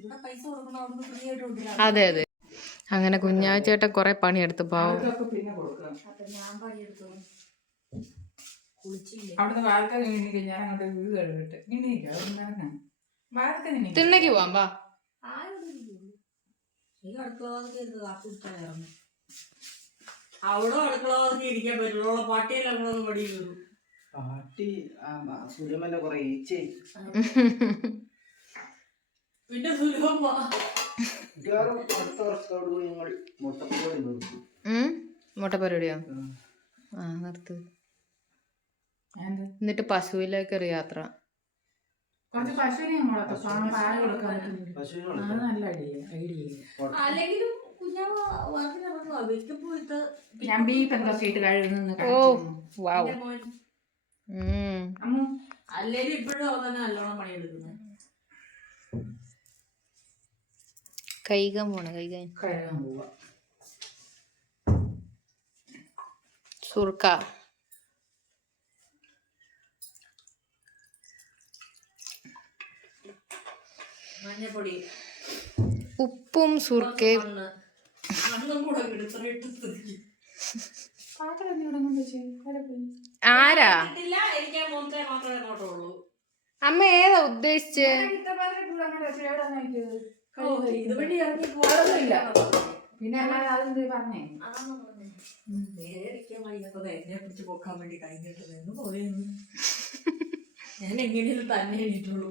ഇവിടെ പൈസ കൊടുക്കണം അവിടുന്ന് ഫ്രീ ആയിട്ട് കൊണ്ടുവരാം. അതെ അതെ. അങ്ങനെ കുഞ്ഞാച്ചേട്ടൻ കുറെ പണിയെടുത്ത് പാവം. അതൊക്കെ പിന്നെ കൊടുക്കാം. അപ്പൊ ഞാൻ പണിയെടുത്തു കുളിച്ചില്ലേ. അവിടുന്ന് വാർത്ത കഴിഞ്ഞിട്ട് ഞാൻ അങ്ങോട്ട് വീട് കഴുകിട്ട് നിന്നില്ല വാർത്ത നിന്നില്ല. തിണ്ണയ്ക്ക് പോവാം വാ. ഈ അടുക്കളവാതൊക്കെ ഇരുന്ന് കാപ്പി കുടിച്ചായിരുന്നു. അവിടെ അടുക്കളവാതൊക്കെ ഇരിക്കാൻ പറ്റുള്ളൂ. പട്ടിയെല്ലാം കൂടെ പടി കയറും. പാട്ടി സൂര്യമ്മന്റെ കൊറേ ഈച്ചേ പിന്നെ സുലഭ മിക്കവാറും അടുത്ത വർഷത്തോട് കൂടി ഞങ്ങൾ മുട്ടപ്പുഴ നിർത്തും. മുട്ടപ്പരിപാടിയോ? ആ നിർത്ത്. എന്നിട്ട് പശുവിലേക്ക് ഒരു യാത്ര. കുറച്ച് പശുവിനെ നമ്മളൊക്കെ പാല് കൊടുക്കാൻ പറ്റും. പശുവിനെ അത് വളർത്താം. നല്ല ഐഡിയ. അല്ലെങ്കിലും കുഞ്ഞാവ വർക്കിനിറങ്ങുക വെക്ക് പോയിട്ട് ഞാൻ ബീഫ് എന്തൊക്കെ ഇട്ട് കഴുകുന്നു. ഓ വാവ്. അല്ലെങ്കിൽ ഇപ്പോഴും അവൻ തന്നെ നല്ലോണം പണിയെടുക്കുന്നത്. കൈകാൻ പോണ കൈകാൻ കഴുകാൻ പോവാ. സുർക്ക മഞ്ഞപ്പൊടി ഉപ്പും സുർക്കയും മണ്ണും കൂടെ എടുത്തിട്ട് പാത്രം എന്തിനോട് വെച്ച് ആരാ ഇല്ല. എനിക്ക് മൂന്നേ മാത്രമേ നോട്ടുള്ളൂ. അമ്മ ഏതാ ഉദ്ദേശിച്ച്? ഇതുവഴി ഇറങ്ങി പിന്നെ അല്ലാതെ അതെന്ത് പറഞ്ഞേ? അതാന്ന് പറഞ്ഞേ. നേരിക്കാൻ വൈകുന്നത് എന്നെ പിടിച്ച് പൊക്കാൻ വേണ്ടി കഴിഞ്ഞിട്ട് നിന്ന് പോയെന്ന് ഞാൻ എങ്ങനെയും തന്നെ എണീറ്റുള്ളൂ.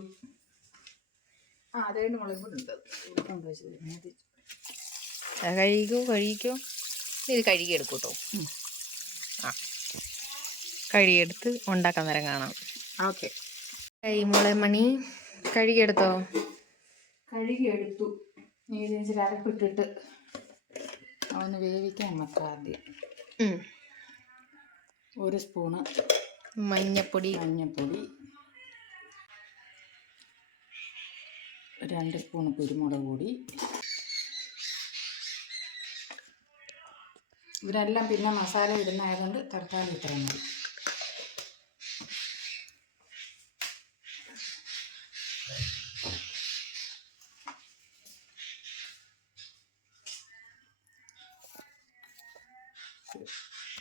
അതേ മുളക് ഉണ്ട്. കഴിക്കോ ഇത് കഴുകിയെടുക്കും കേട്ടോ. ആ കഴുകിയെടുത്ത് ഉണ്ടാക്കാൻ നേരം കാണാം. ഓക്കെ. കൈമുള മണി കഴുകിയെടുത്തോ? കഴുകിയെടുത്തു. നീതിനനുസരിച്ച് അരപ്പിട്ടിട്ട് ഒന്ന് വേവിക്കാൻ വെക്കാം. ആദ്യം 1 സ്പൂണ് മഞ്ഞപ്പൊടി, 2 സ്പൂണ് കുരുമുളക് പൊടി. ഇവരെല്ലാം പിന്നെ മസാല ഇടുന്നതായതുകൊണ്ട് തൽക്കാലം ഇത്രയും മതി.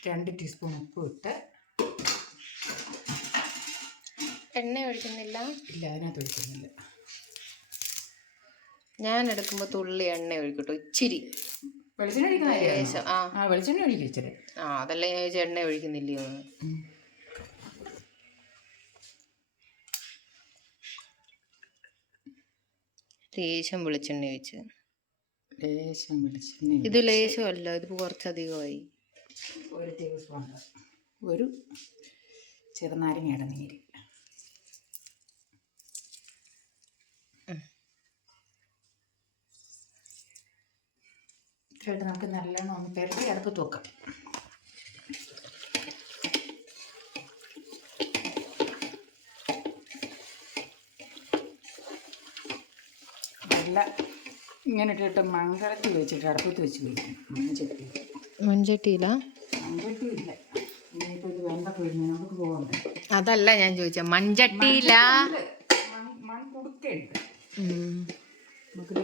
രണ്ട് ടീസ്പൂൺ ഉപ്പ് ഇട്ട്. എണ്ണ ഒഴിക്കുന്നില്ല? ഇല്ല, അതിനകത്ത് ഒഴിക്കുന്നില്ല. ഞാൻ എടുക്കുമ്പോൾ തുള്ളി എണ്ണ ഒഴിക്കട്ടോ, ഇച്ചിരി വെളിച്ചെണ്ണ ഒഴിക്കുന്ന ആ വെളിച്ചെണ്ണ ഒഴിക്കും ഇച്ചിരി. അതല്ല ഞാൻ ചോദിച്ചാൽ എണ്ണ ഒഴിക്കുന്നില്ലയോ? ലേശം വെളിച്ചെണ്ണ ഒഴിച്ച്. ഇത് ലേശമല്ല, ഇത് കുറച്ചധികമായി. 1 ടേബിൾ സ്പൂൺ. ഒരു ചെറുനാരങ്ങയുടെ നീര്. ചേട്ടൻ നമുക്ക് നല്ലോണം ഒന്ന് പെരട്ടി അടുപ്പത്ത് വെക്കാം. നല്ല ഇങ്ങനെ ഇട്ടിട്ട് മൺകലത്തിൽ വെച്ചിട്ട് അടുപ്പത്ത് വെച്ച് കഴിക്കും. മൺചട്ടിയില്ല? മൺചട്ടിയില്ല. ഇനിയിപ്പോൾ ഇത് വേണ്ട കഴിഞ്ഞ് നമുക്ക് പോകാൻ പറ്റും. അതല്ല ഞാൻ ചോദിച്ച മൺചട്ടിയില്ല. മൺകുടുക്കുണ്ട്. നമുക്ക്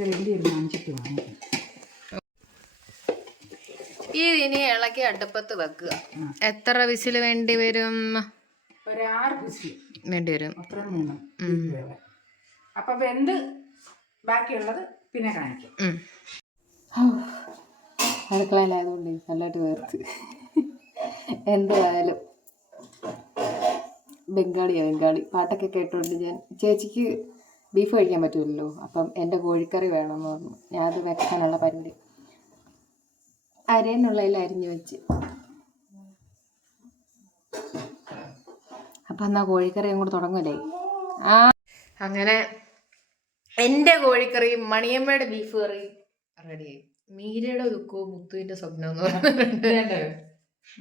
വലിയൊരു മൺചട്ടി വാങ്ങിക്കാം. ഇനി ഇളക്കി അടുപ്പത്ത് വെക്കുക. എത്ര വിസിൽ വേണ്ടി വരും? ഒരു 6 വിസിൽ വേണ്ടി വരും. അത്ര നിന്ന് ബീഫ് വേവാൻ. അപ്പൊ വെന്ത് ബാക്കിയുള്ളത് പിന്നെ കാണിക്കാം. അടുക്കളയിലായതുകൊണ്ട് നല്ലതായിട്ട് വേർത്ത്. എന്തായാലും ബംഗാളി പാട്ടൊക്കെ കേട്ടോണ്ട് ഞാൻ ചേച്ചിക്ക് ബീഫ് കഴിക്കാൻ പറ്റുമല്ലോ, അപ്പം എൻ്റെ കോഴിക്കറി വേണമെന്ന് പറഞ്ഞു. ഞാനത് വെക്കാനുള്ള പരിപാടി അരേനുള്ളതിൽ അരിഞ്ഞ് വെച്ച്. അപ്പം എന്നാൽ കോഴിക്കറി അങ്ങോട്ട് തുടങ്ങൂലേ. അങ്ങനെ എൻ്റെ കോഴിക്കറിയും മണിയമ്മയുടെ ബീഫ് കറിയും റെഡിയായി. മീരയുടെ ദുഃഖവും മുത്തുവിൻ്റെ സ്വപ്നം എന്ന് പറഞ്ഞിട്ടുണ്ട്.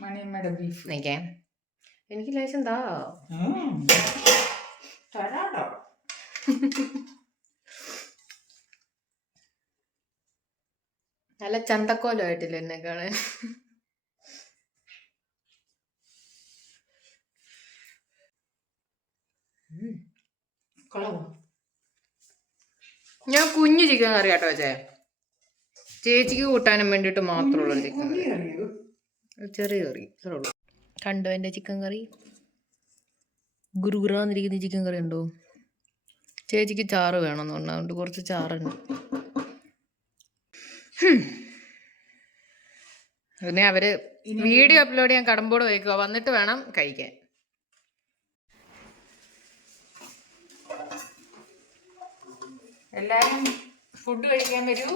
മണിയമ്മയുടെ ബീഫ് നിൽക്കാം, എനിക്ക് ലേശം താ. തരാടോ. നല്ല ചന്തക്കോലമായിട്ടില്ല എന്നെ കാണാൻ. കൊള്ളാമോ? ഞാൻ കുഞ്ഞു ചിക്കൻ കറി കേട്ടോ ചേച്ചിക്ക് കൂട്ടാനും വേണ്ടിയിട്ട് മാത്രമുള്ള ചിക്കൻ കറി, ചെറിയ കറി ഇത്രേ ഉള്ളൂ. കണ്ടോ എൻ്റെ ചിക്കൻ കറി? ഗുരുഗുറാന്നിരിക്കുന്ന ചിക്കൻ കറി ഉണ്ടോ? ചേച്ചിക്ക് ചാറ് വേണമെന്ന് പറഞ്ഞു, അതുകൊണ്ട് കുറച്ച് ചാറുണ്ട്. പിന്നെ അവര് വീഡിയോ അപ്ലോഡ് ചെയ്യാൻ കടമ്പോട് വയ്ക്കുക, വന്നിട്ട് വേണം കഴിക്കാൻ. എല്ലാരും ഫുഡ് കഴിക്കാൻ വരൂ.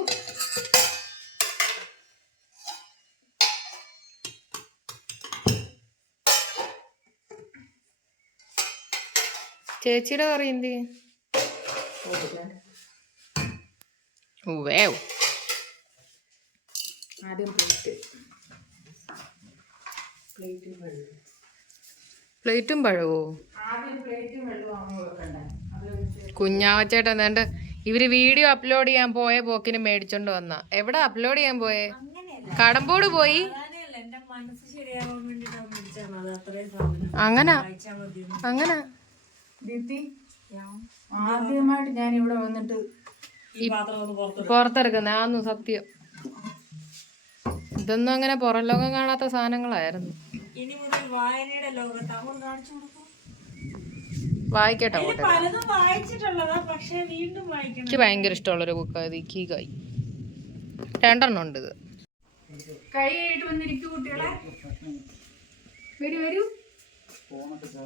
ചേച്ചിയുടെ കറി എന്ത്? ആദ്യം പ്ലേറ്റും പഴവോ? ആദ്യം പ്ലേറ്റും വെള്ളവും വെക്കണ്ടേ? കുഞ്ഞാവച്ചേട്ടൻ എന്താണ്ട് ഇവര് വീഡിയോ അപ്ലോഡ് ചെയ്യാൻ പോയ പോക്കിന് മേടിച്ചോണ്ട് വന്ന. എവിടെ അപ്ലോഡ് ചെയ്യാൻ പോയേ? കടമ്പോട് പോയി. അങ്ങനെ അങ്ങനെ ദീപ്തി, ആദ്യമായിട്ട് ഞാൻ ഇവിടെ വന്നിട്ട് പുറത്തിറക്കുന്ന ആന്നു സത്യം. ഇതൊന്നും അങ്ങനെ പുറം ലോകം കാണാത്ത സാധനങ്ങളായിരുന്നു. വായിക്കട്ടെ, എനിക്ക് ഭയങ്കര ഇഷ്ടമുള്ളൊരു ബുക്കാണ് ഇക്കിഗായ്. 2 എണ്ണം ഉണ്ട്. ഇത് കൈയായിട്ട് വന്നിരിക്കൂ കുട്ടികളെ. വരൂ വരൂ.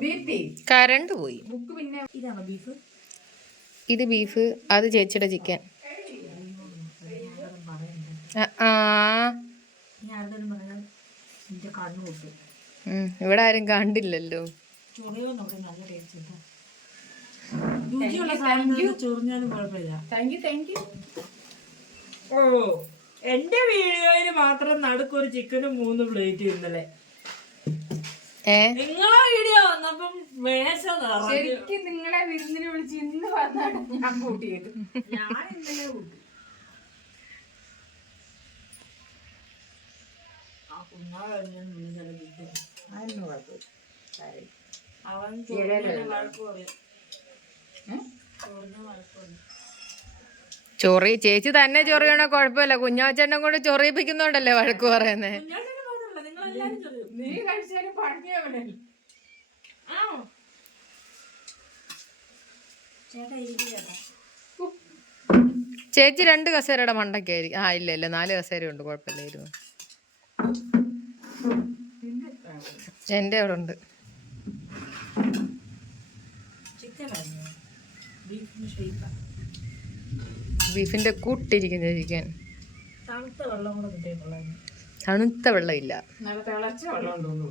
ദീപ്തി, കരണ്ട് പോയി. ബുക്ക് പിന്നെ. ഇതാണോ ബീഫ്? ഇത് ബീഫ്, അത് ചേച്ചിയുടെ ചിക്കൻ. ഇവിടെ ആരും കണ്ടില്ലല്ലോ. ഓ, എന്റെ വീഡിയോയില് മാത്രം നടുക്കൊരു ചിക്കനും 3 പ്ലേറ്റ് ഇന്നലെ. നിങ്ങളെ വീഡിയോ വന്നപ്പം ശരിക്കും നിങ്ങളെ വിരുന്നിന് വിളിച്ച് ഇന്ന് വന്നാണ് ഞാൻ കൂട്ടിയത്. ഞാൻ ഇന്നലെ കൂട്ടി. ആ കുഞ്ഞാളെല്ലാം അവൻ വഴക്ക് പറയും. ചൊറി ചേച്ചി തന്നെ ചൊറിയണോ കുഴപ്പമില്ല, കുഞ്ഞാച്ചേട്ടനെ കൊണ്ട് ചൊറിയിപ്പിക്കുന്നുണ്ടല്ലേ വഴക്ക് പറയുന്നേ. നീ കഴിച്ചാലും പണിയവനെ. ചേച്ചി 2 കസേരയുടെ മണ്ടയ്ക്കായിരിക്കും. ഇല്ല 4 കസേര ഉണ്ട്, കുഴപ്പമില്ലായിരുന്നു. എൻ്റെ അവിടെ ഉണ്ട്. ബീഫിന്റെ കൂട്ടിരിക്കുന്ന ചിക്കൻ. തണുത്ത വെള്ളം കൂടെ കിട്ടിയിട്ടുള്ള തണുത്ത വെള്ളം ഇല്ല, നല്ല തിളച്ച വെള്ളം ഉണ്ടോ?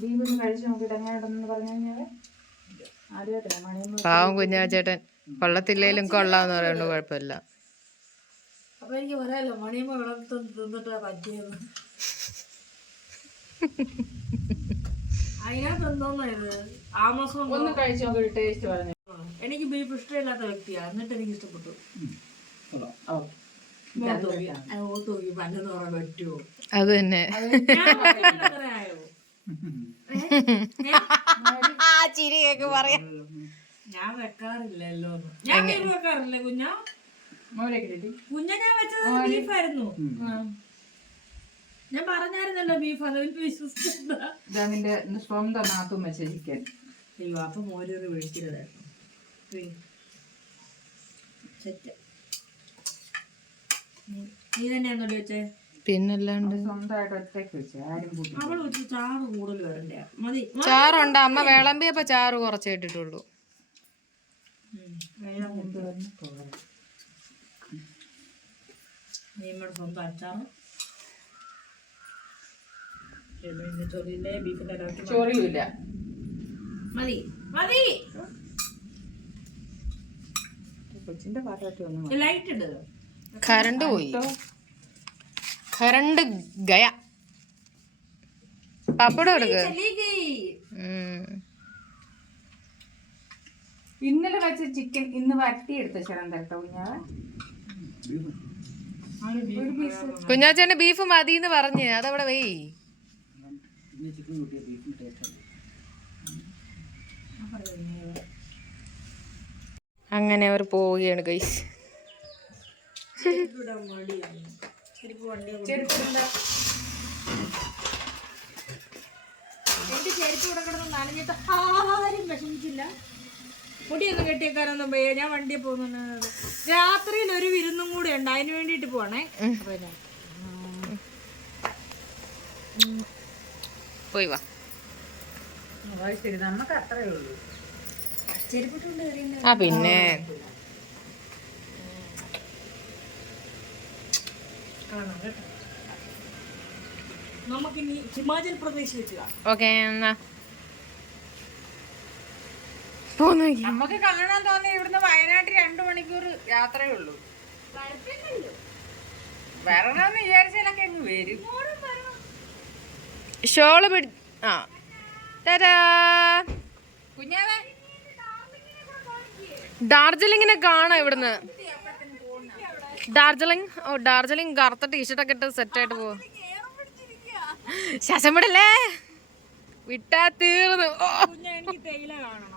ബീഫ് കഴിച്ചു നോക്കിയിട്ട് എങ്ങനെയുണ്ടെന്ന് പറഞ്ഞു കഴിഞ്ഞാൽ ആദ്യമായിട്ടില്ല. മണിയമ്മ പാവം കുഞ്ഞാച്ചേട്ടൻ കൊള്ളത്തില്ലേലും കൊള്ളാന്ന് പറയുന്നത് കുഴപ്പമില്ല. അപ്പൊ എനിക്ക് പറയാലോ, മണിയമ്മ വെള്ളത്തിൽ തിന്നിട്ടാ പറ്റിയത്. അതിനകത്ത് എന്തോന്നായത്? ആമസോൺ ഒന്ന് കഴിച്ചു നോക്കിയിട്ട് ടേസ്റ്റ് പറഞ്ഞു. എനിക്ക് ബീഫ് ഇഷ്ടമില്ലാത്ത വ്യക്തിയാണ്, എന്നിട്ട് എനിക്ക് ഇഷ്ടപ്പെട്ടു. പല്ലെന്ന് പറയാൻ പറ്റുമോ? അത് തന്നെ ചിരിയൊക്കെ പറയാം. ഞാൻ വെക്കാറില്ലല്ലോ. ഞാൻ വെക്കാറില്ല കുഞ്ഞാ. മോരൊക്കെ കിട്ടി. കുഞ്ഞ ഞാൻ വെച്ചത് ബീഫായിരുന്നു. ഞാൻ പറഞ്ഞായിരുന്നല്ലോ ബീഫ്, അതെനിക്ക് വിശ്വസിച്ചില്ല. ഇതാ നിന്റെ സ്വന്തം നാത്തും വെച്ച ചിക്കൻ. അയ്യോ അപ്പൊ മോരൊരു വിളിക്കരുതായിരുന്നു. സെറ്റ്. നീ തന്നെയാന്നോ വെച്ചേ? പിന്നല്ലാണ്ട് സ്വന്തമായിട്ട് ഒറ്റയ്ക്ക് വെച്ച് ആരും കൂട്ടി. അവള് വെച്ച് ചാറ് കൂടുതൽ വരണ്ടേ? മതി. ചാറുണ്ട്. അമ്മ വിളമ്പിയപ്പോ ചാറ് കുറച്ചേ ഇട്ടിട്ടുള്ളൂ. നമ്മുടെ സ്വന്തം അച്ചാറ്. ചൊറിയില്ലേ ബീഫിന്റെ ചൊറിയില്ല. മതി മതി. കൊച്ചിന്റെ പാട്ടൊക്കെ ഒന്നും ലൈറ്റ് ഇട്. കറണ്ട് പോയി. കറണ്ട് ഗയ. പപ്പടം എടുക്ക്. ഇന്നലെ വെച്ച ചിക്കൻ ഇന്ന് വരട്ടിയെടുത്ത ശരം തരട്ടോ കുഞ്ഞാവെ. കുഞ്ഞാച്ചന്റെ ബീഫ് മതിന്ന് പറഞ്ഞ് അതവിടെ വെയ്. ചിക്കൻ കൂട്ടിയ ബീഫിന് ടേസ്റ്റ്. അങ്ങനെ അവർ പോവുകയാണ് ഗൈസ്. എന്റെ ചെരുപ്പ് ഇവിടെ കിടന്ന് നനഞ്ഞിട്ട് ആരും വിഷമിച്ചില്ല. മുടിയൊന്നും കെട്ടിയേക്കാനൊന്നും പോയ. ഞാൻ വണ്ടിയിൽ പോകുന്നുണ്ട്. രാത്രിയിൽ ഒരു വിരുന്നും കൂടെ ഉണ്ട്, അതിന് വേണ്ടിട്ട് പോണേ. പോയി വാ. ശരി, നമുക്ക് അത്രേ ഉള്ളൂ. ചെരുപ്പിട്ടുകൊണ്ട് കയറിയുണ്ട്. ആ പിന്നെ കാണാം കേട്ടോ. നമുക്കിനി ഹിമാചൽ പ്രദേശ് വെച്ച് കാണാം. ഓക്കെ എന്നാ പോന്നു. നമുക്ക് കാണാൻ തോന്നി ഇവിടുന്ന് വയനാട്ടിൽ 2 മണിക്കൂർ യാത്രയേ ഉള്ളൂ. വരണമെന്ന് വിചാരിച്ചാലൊക്കെ അങ്ങ് വരും. ഷോള് പിടി. ആ തരാ. കുഞ്ഞാവേ ഡാർജിലിങ്ങിനെ കാണാം ഇവിടുന്ന്. ഡാർജിലിംഗ്. ഓ ഡാർജിലിംഗ് കറുത്ത ടീഷർട്ടൊക്കെ ഇട്ട് സെറ്റായിട്ട് പോവാ. ശ്വാസം വിടല്ലേ, വിട്ടാ തീർന്നു. എനിക്ക് തേയില കാണണം.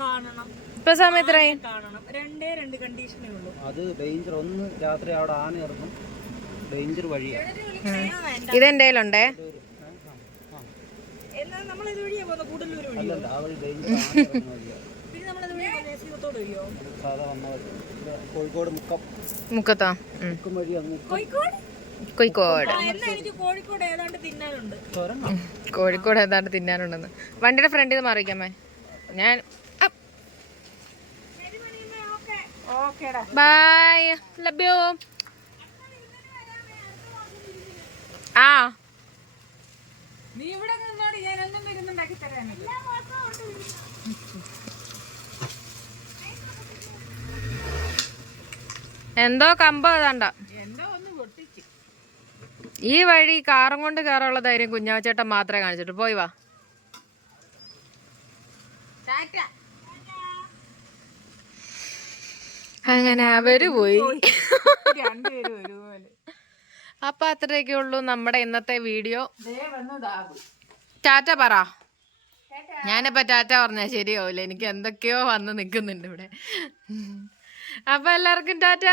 കാണണം. ഇപ്പൊ സമയത്രേ കാണണം. 2 കണ്ടീഷനേ ഉള്ളൂ. അത് ഡേഞ്ചർ. ഒന്ന് രാത്രി അവിടെ ആന ഇറങ്ങും, ഡേഞ്ചർ വഴിയാണ്. ഇതെന്റെ കയ്യിലുണ്ടേ. എന്നാൽ നമ്മൾ ഇത് വഴിയാ പോകുന്നത്, കൂടുതലൂർ വഴി. അല്ലല്ല, ആ വഴി ഡേഞ്ചർ ആന ഇറങ്ങുന്ന വഴിയാണ്. പിന്നെ നമ്മളിത് വഴി സീമത്തോട് വഴിയോ? സാധാ വന്ന വഴി. കോഴിക്കോട് മുക്കത്താ. മുക്കം വഴി അങ്ങ് കോഴിക്കോട്. കോഴിക്കോട്. എന്നാ എനിക്ക് കോഴിക്കോട് ഏതാണ്ട് തിന്നാനുണ്ട്. കോഴിക്കോട് ഏതാണ്ട് തിന്നാനുണ്ടെന്ന്. വണ്ടിയുടെ ഫ്രണ്ടിൽ നിന്ന് മാറിക്കാമേ. ഞാൻ ബൈ. Love you. ആ നീ ഇവിടെ നിന്നോട് ഞാനൊന്നും വരുന്നുണ്ടാക്കി തരാനില്ല. എന്തോ കമ്പം ഏതാണ്ട. എന്തോ ഒന്ന് പൊട്ടിച്ച്. ഈ വഴി കാറും കൊണ്ട് കയറാനുള്ള ധൈര്യം കുഞ്ഞാച്ചേട്ടൻ മാത്രമേ കാണിച്ചിട്ട്. പോയി വാ. അങ്ങനെ അവര് പോയി. രണ്ടുപേരും ഒരുപോലെ. അപ്പൊ അത്രയൊക്കെ ഉള്ളൂ നമ്മുടെ ഇന്നത്തെ വീഡിയോ. വന്നതാകും. ടാറ്റ പറ. ഞാനിപ്പോ ടാറ്റ പറഞ്ഞാ ശരിയാവൂല. എനിക്ക് എന്തൊക്കെയോ വന്ന് നിക്കുന്നുണ്ട് ഇവിടെ. അപ്പൊ എല്ലാവർക്കും ടാറ്റ.